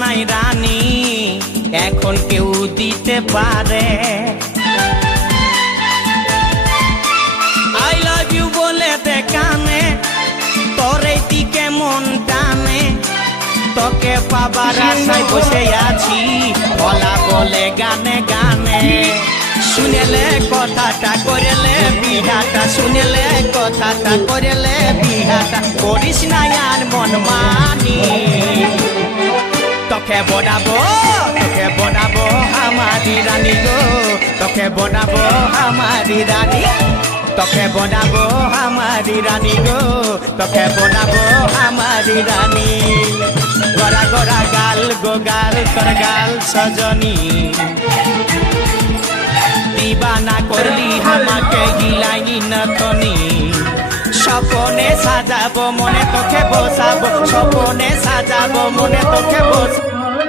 নাই রানী এখন কেউ দিতে পারে। আই লাভ ইউ বলে দে কানে তোর এই দিকে মন টানে তোকে পাবার আশায় বসে আছি বলা বলে গানে গানে। শুনেলে কথাটা করেলে বিহাটা শুনেলে কথাটা করেলে বিহাটা করিস না আর মন মানি। তোকে বনাবো আমারি রানী গো তোকে বনাবো আমারি রানী তোকে বনাবো আমারি রানী গো তোকে বনাবো আমারি রানী। গোরা গোরা গাল গো গাল তোর গাল সজনী দিবানা করলি আমাকে গিলাইনি নতনি। স্বপনে সাজাবো মনে তোকে বসাবো স্বপনে সাজাবো মনে তোকে বসাবো।